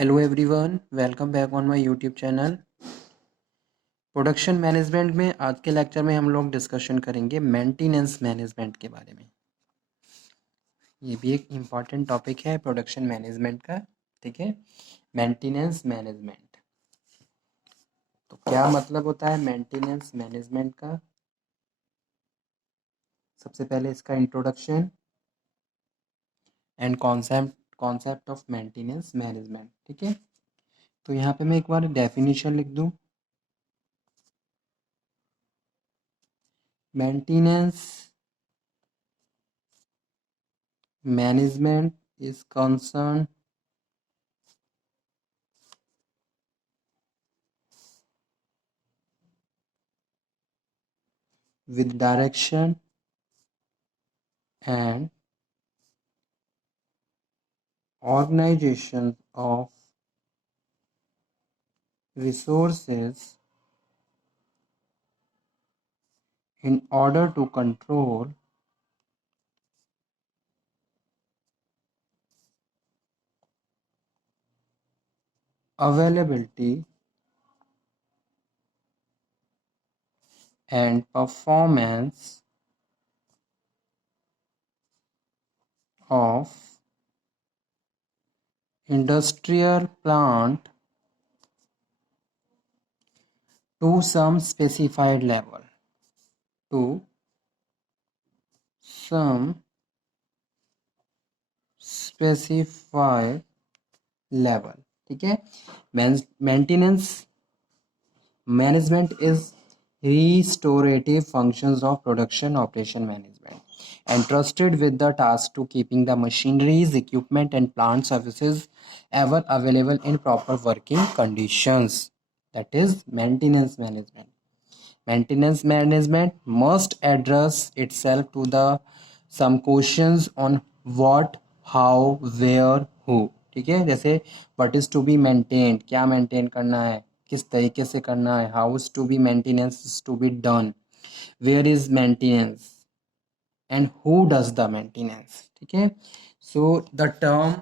Hello everyone, welcome back on my YouTube channel. Production management में आज के lecture में हम लोग डिस्कशन करेंगे मेंटेनेंस मैनेजमेंट के बारे में। ये भी एक इम्पॉर्टेंट टॉपिक है प्रोडक्शन मैनेजमेंट का। ठीक है, मेंटेनेंस मैनेजमेंट तो क्या मतलब होता है मेंटेनेंस मैनेजमेंट का। सबसे पहले इसका introduction and concept of maintenance management. ठीक है, तो यहाँ पे मैं एक बार डेफिनेशन लिख दूँ। Maintenance management is concerned with direction and organization of resources in order to control availability and performance of industrial plant to some specified level. To some specified level. ठीक है, maintenance management is restorative functions of production operation management entrusted with the task to keeping the machineries, equipment and plant services ever available in proper working conditions. That is maintenance management. Maintenance management must address itself to the some questions on what, how, where, who. ठीक है, जैसे what is to be maintained, क्या maintain करना है, किस तरीके से करना है, how is to be maintenance is to be done, where is maintenance and who does the maintenance. ठीक है, so the term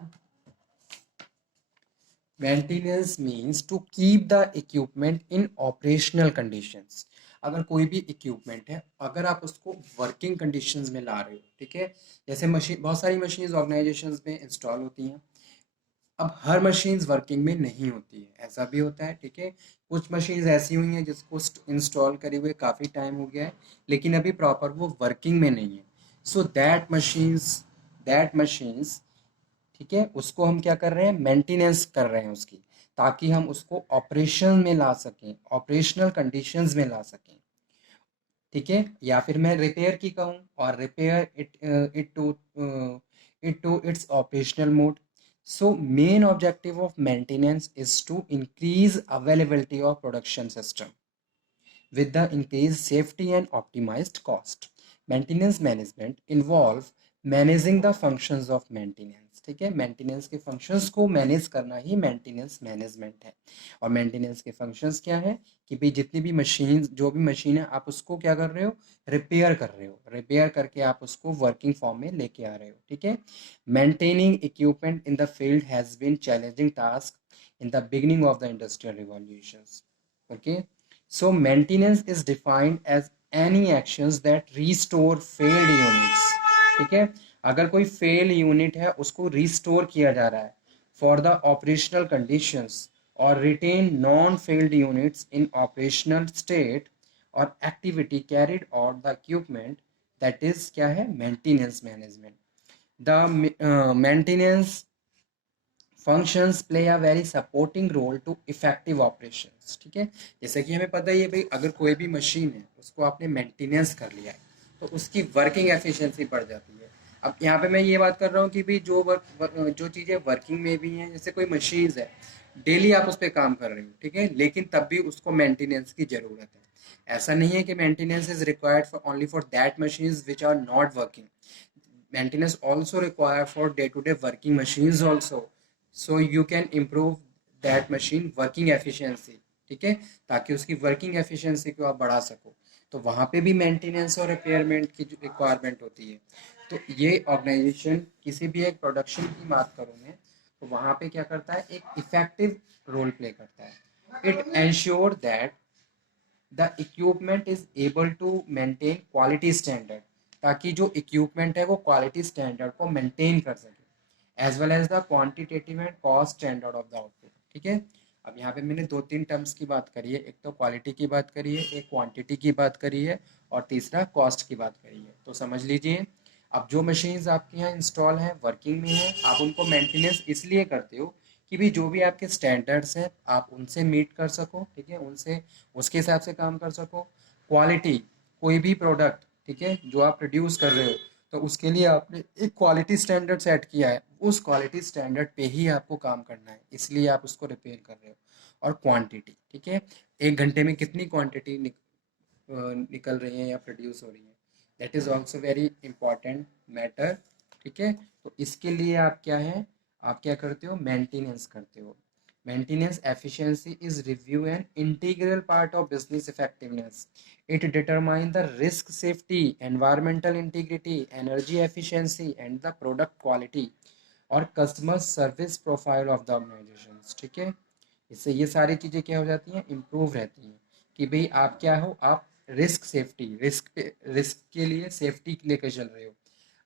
maintenance means to keep the equipment in operational conditions. अगर कोई भी इक्विपमेंट है, अगर आप उसको वर्किंग कंडीशंस में ला रहे हो, ठीक है, जैसे मशीन, बहुत सारी मशीन्स ऑर्गेनाइजेशंस में इंस्टॉल होती हैं। अब हर मशीन्स वर्किंग में नहीं होती है, ऐसा भी होता है। ठीक है, कुछ मशीन्स ऐसी हुई हैं जिसको इंस्टॉल करे हुए काफ़ी टाइम हो गया है, लेकिन अभी प्रॉपर वो वर्किंग में नहीं है। सो दैट मशीन्स ठीक है, उसको हम क्या कर रहे हैं, मेंटेनेंस कर रहे हैं उसकी, ताकि हम उसको ऑपरेशन में ला सकें, ऑपरेशनल कंडीशंस में ला सकें। ठीक है, या फिर मैं रिपेयर की कहूँ, और repair it to its operational mode. So main objective of maintenance is to increase availability of production system with the increased safety and optimized cost. Maintenance management involve managing the functions of maintenance. ठीक है, maintenance के functions को manage करना ही maintenance management है। और maintenance के functions क्या है कि भाई जितनी भी मशीन, जो भी मशीन है, आप उसको क्या कर रहे हो, रिपेयर कर रहे हो, रिपेयर करके आप उसको वर्किंग फॉर्म में लेके आ रहे हो। ठीक है, maintaining equipment in the field has been challenging task in the beginning of the industrial revolutions. Okay, so maintenance is defined as any actions that restore failed units. ठीक है, अगर कोई फेल यूनिट है उसको रिस्टोर किया जा रहा है फॉर द ऑपरेशनल कंडीशंस, और retain non failed units in operational state और activity carried out the equipment, that is क्या है, maintenance management. The maintenance functions play a very supporting role to effective operations. ठीक है, जैसे कि हमें पता ही है भाई, अगर कोई भी मशीन है उसको आपने मेंटेनेंस कर लिया है तो उसकी वर्किंग एफिशिएंसी बढ़ जाती है. अब यहाँ पे मैं ये बात कर रहा हूँ कि भाई जो चीज़ें वर्किंग में भी हैं, जैसे कोई मशीन्स है, डेली आप उस पर काम कर रहे हो, ठीक है, लेकिन तब भी उसको मेंटेनेंस की ज़रूरत है. ऐसा नहीं है कि maintenance is required for only for that machines which are not working. Maintenance also required for day-to-day working machines also, so you can improve that machine working efficiency. ठीक है, ताकि उसकी वर्किंग एफिशिएंसी को आप बढ़ा सको, तो वहाँ पे भी मेंटेनेंस और रिपेयरमेंट की रिक्वायरमेंट होती है. तो ये ऑर्गेनाइजेशन किसी भी एक प्रोडक्शन की बात करूँ मैं, तो वहाँ पे क्या करता है, एक इफेक्टिव रोल प्ले करता है। It ensure that the equipment is able to maintain quality standard, ताकि जो इक्विपमेंट है वो क्वालिटी स्टैंडर्ड को मेंटेन कर सके, as well as the quantitative and cost standard of the output. ठीक है, अब यहाँ पे मैंने दो तीन टर्म्स की बात करी है, एक तो क्वालिटी की बात करी है, एक क्वांटिटी की बात करी है, और तीसरा कॉस्ट की बात करी है। तो समझ लीजिए, अब जो मशीन्स आपके यहाँ इंस्टॉल हैं, वर्किंग में हैं, आप उनको मेंटेनेंस इसलिए करते हो कि भी जो भी आपके स्टैंडर्ड्स हैं आप उनसे मीट कर सको, ठीक है, उनसे उसके हिसाब से काम कर सको। क्वालिटी, कोई भी प्रोडक्ट, ठीक है, जो आप प्रोड्यूस कर रहे हो, तो उसके लिए आपने एक क्वालिटी स्टैंडर्ड सेट किया है, उस क्वालिटी स्टैंडर्ड पे ही आपको काम करना है, इसलिए आप उसको रिपेयर कर रहे हो। और क्वांटिटी, ठीक है, एक घंटे में कितनी क्वांटिटी निकल रही है या प्रोड्यूस हो रही है, that is also very important matter. ठीक है, तो इसके लिए आप क्या है, आप क्या करते हो, मेंटेनेंस करते हो। Maintenance efficiency is review an integral part of business effectiveness. It determines the risk, safety, environmental integrity, energy efficiency, and the product quality और customer service profile of the organisation. ठीक है, इससे ये सारी चीज़ें क्या हो जाती हैं, इम्प्रूव रहती हैं, कि भाई आप क्या हो, आप रिस्क सेफ्टी, रिस्क के लिए सेफ्टी लेकर चल रहे हो।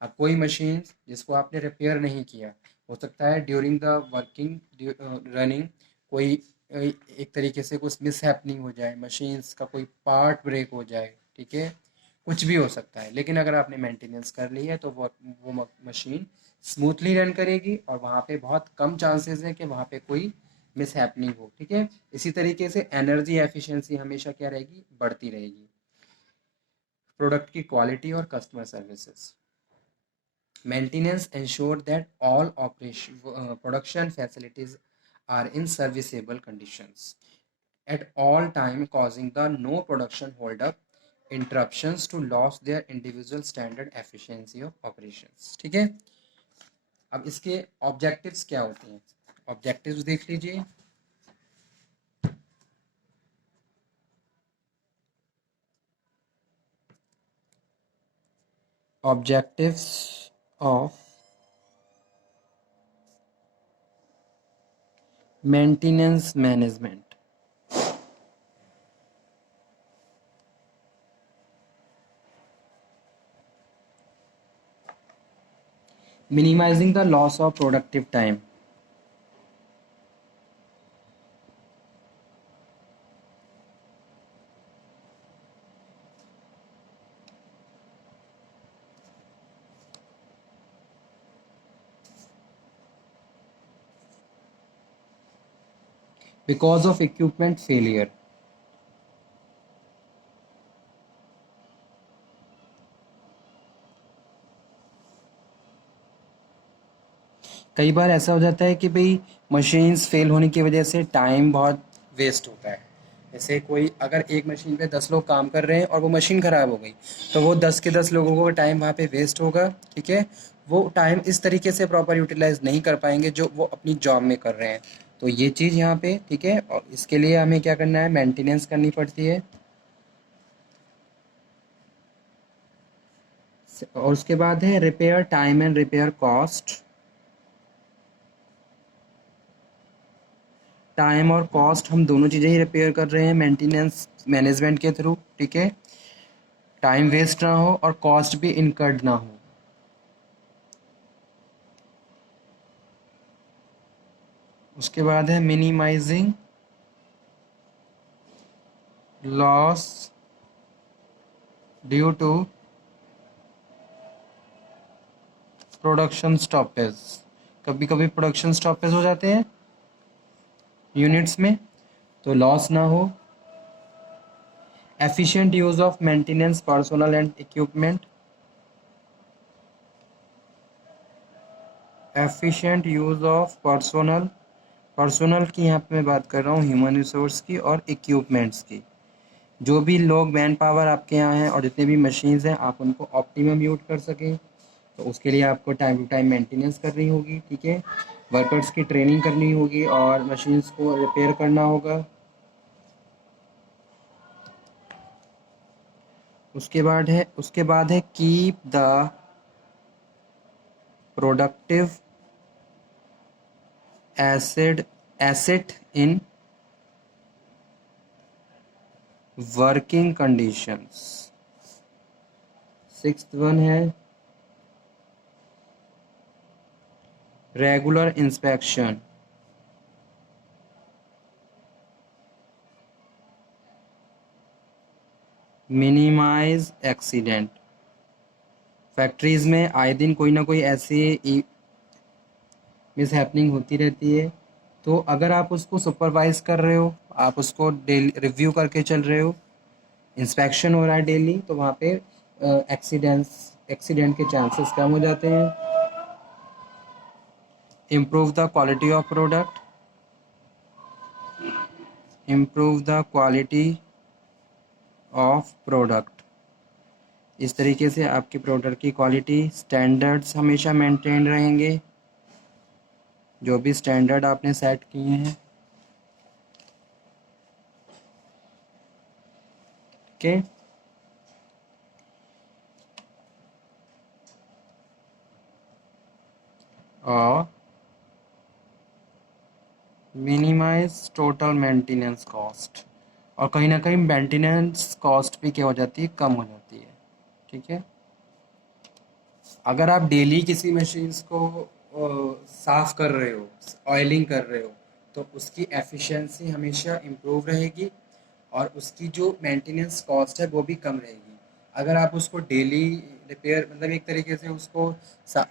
अब कोई मशीन जिसको आपने रिपेयर नहीं किया, हो सकता है ड्यूरिंग द वर्किंग रनिंग कोई एक तरीके से कुछ मिस हैपनिंग हो जाए, मशीन्स का कोई पार्ट ब्रेक हो जाए, ठीक है, कुछ भी हो सकता है, लेकिन अगर आपने मेंटेनेंस कर ली है तो वो मशीन स्मूथली रन करेगी और वहाँ पे बहुत कम चांसेस है कि वहाँ पे कोई मिस हैपनिंग हो। ठीक है, इसी तरीके से एनर्जी एफिशिएंसी हमेशा क्या रहेगी, बढ़ती रहेगी। प्रोडक्ट की क्वालिटी और customer services, maintenance ensure that all production facilities are in serviceable conditions at all time, causing the no production hold up interruptions to lose their individual standard efficiency of operations। ठीक है, अब इसके objectives क्या होते हैं, objectives देख लीजिए। Objectives of maintenance management, minimizing the loss of productive time, because of equipment failure। कई बार ऐसा हो जाता है कि भाई मशीन्स फेल होने की वजह से टाइम बहुत वेस्ट होता है। जैसे कोई अगर एक मशीन पे 10 लोग काम कर रहे हैं और वो मशीन ख़राब हो गई, तो वो 10 के 10 लोगों को टाइम वहाँ पे वेस्ट होगा। ठीक है, वो टाइम इस तरीके से प्रॉपर यूटिलाइज नहीं कर पाएंगे जो वो अपनी जॉब में कर रहे हैं। तो ये चीज़ यहाँ पे, ठीक है, और इसके लिए हमें क्या करना है, मेंटेनेंस करनी पड़ती है। और उसके बाद है repair time and repair cost. Time और कॉस्ट हम दोनों चीज़ें ही रिपेयर कर रहे हैं मेंटेनेंस मैनेजमेंट के थ्रू। ठीक है, टाइम वेस्ट ना हो और कॉस्ट भी इनकर्ड ना हो। उसके बाद है minimising loss due to production stoppage. कभी कभी प्रोडक्शन स्टॉपेज हो जाते हैं यूनिट्स में, तो लॉस ना हो। Efficient use of maintenance personnel and equipment, efficient use of personnel की यहाँ पे मैं बात कर रहा हूँ, ह्यूमन रिसोर्स की और इक्विपमेंट्स की। जो भी लोग मैन पावर आपके यहाँ हैं और जितने भी मशीन्स हैं, आप उनको ऑप्टिमम यूज कर सकें, तो उसके लिए आपको टाइम टू टाइम मेंटेनेंस करनी होगी। ठीक है, वर्कर्स की ट्रेनिंग करनी होगी और मशीन्स को रिपेयर करना होगा। उसके बाद है keep the productive asset in working conditions. Sixth one है regular inspection, minimise accident. Factories में आए दिन कोई ना कोई ऐसी मिस हैपनिंग होती रहती है, तो अगर आप उसको सुपरवाइज कर रहे हो, आप उसको डेली रिव्यू करके चल रहे हो, इंस्पेक्शन हो रहा है डेली, तो वहाँ पे एक्सीडेंट के चांसेस कम हो जाते हैं। Improve the quality of product, improve the quality of product. इस तरीके से आपके प्रोडक्ट की क्वालिटी स्टैंडर्ड्स हमेशा मेंटेन रहेंगे, जो भी स्टैंडर्ड आपने सेट किए हैं। ओके, और मिनिमाइज टोटल मेंटेनेंस कॉस्ट, और कहीं ना कहीं मेंटेनेंस कॉस्ट भी क्या हो जाती है, कम हो जाती है। ठीक है, अगर आप डेली किसी मशीन्स को साफ़ कर रहे हो, ऑयलिंग कर रहे हो, तो उसकी एफिशिएंसी हमेशा इम्प्रूव रहेगी और उसकी जो मेंटेनेंस कॉस्ट है वो भी कम रहेगी। अगर आप उसको डेली रिपेयर, मतलब एक तरीके से उसको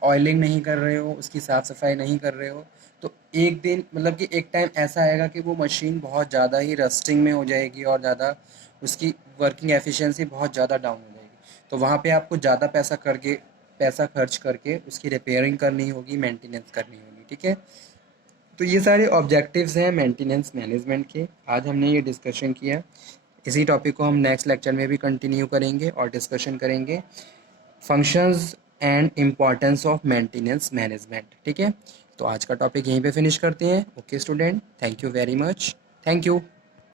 ऑयलिंग नहीं कर रहे हो, उसकी साफ़ सफाई नहीं कर रहे हो, तो एक दिन, मतलब कि एक टाइम ऐसा आएगा कि वो मशीन बहुत ज़्यादा ही रस्टिंग में हो जाएगी और ज़्यादा उसकी वर्किंग एफिशिएंसी बहुत ज़्यादा डाउन हो जाएगी। तो वहाँ पे आपको ज़्यादा पैसा खर्च करके उसकी रिपेयरिंग करनी होगी, मेंटेनेंस करनी होगी। ठीक है, तो ये सारे ऑब्जेक्टिव्स हैं मेंटेनेंस मैनेजमेंट के। आज हमने ये डिस्कशन किया, इसी टॉपिक को हम नेक्स्ट लेक्चर में भी कंटिन्यू करेंगे और डिस्कशन करेंगे functions and importance of maintenance management. ठीक है, तो आज का टॉपिक यहीं पे फिनिश करते हैं। Okay student, thank you very much, thank you.